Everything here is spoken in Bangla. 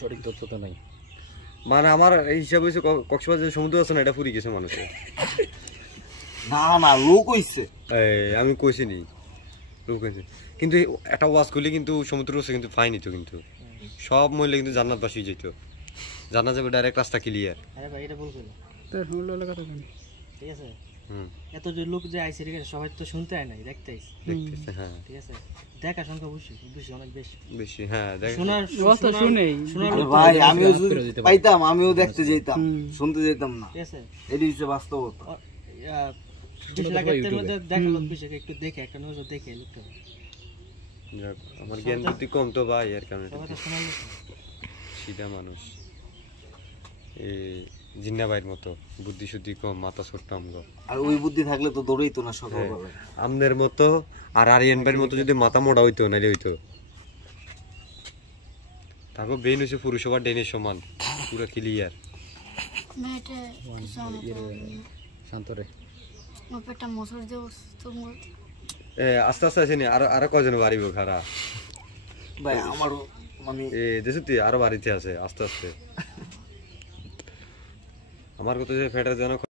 সঠিক তথ্য তো নাই, মানে আমার এই হিসাবে হচ্ছে কক্সবাজার সমুদ্র আছে না, এটা ফুরি গেছে মানুষের। না না লোক হইছে, আমি কইছিনি লোক হয়েছে, কিন্তু একটা ওয়াজ করলে কিন্তু সমুদ্র আছে কিন্তু ফাইনি তো, কিন্তু সব মহিলা কিন্তু জান্নাতবাসী যেত, জানা যাবে ডাইরেক্ট রাস্তা ক্লিয়ার। আরে ভাই এটা ভুল কইলো, তো হলো কথা জানি, ঠিক আছে? হুম, এত যে লোক যে আইছে ঠিক আছে, সবাই তো শুনতে আয় নাই, দেখতে আইছে, দেখতেছে, হ্যাঁ ঠিক আছে? দেখা সংখ্যা বেশি বেশি, অনেক বেশি বেশি, হ্যাঁ দেখ শোনার কথা শুনেই শোনার আরে লোক তো ভাই বেশি। আমিও যদি পাইতাম আমিও দেখতে যেতাম, শুনতে যেতাম না, ঠিক আছে? এটি হচ্ছে বাস্তবতা। 20 লাখের মধ্যে দেখা লোক বেশি, একটু দেখে একটা নিউজ দেখে লোকটা, যাক, আমার জ্ঞান বুদ্ধি কম তো ভাই, এর কারণে সবাই তো শোনার লোক না। সিধা মানুষ, এই জিন্না ভাইয়ের মতো বুদ্ধি শুদ্ধি কম, মাথা ছোট্ট আমগো। আর ওই বুদ্ধি থাকলে তো দৌড়েই তো না সকালবেলা। আমনের মতো আর আরিয়ান ভাইয়ের মতো যদি মাথা মোটা হইতো নাইলে হইতো, তারপর বেন হয়েছে পুরুষসভার ডেনের সমান, পুরো ক্লিয়ার। শান্তরে আস্তে আস্তে আছে নি, আরো কজন বাড়িব খারা ভাই আমারও মানে দেশ তুই আরো বাড়িতে আছে আস্তে আস্তে। আমার কথা যে ফেটার যেন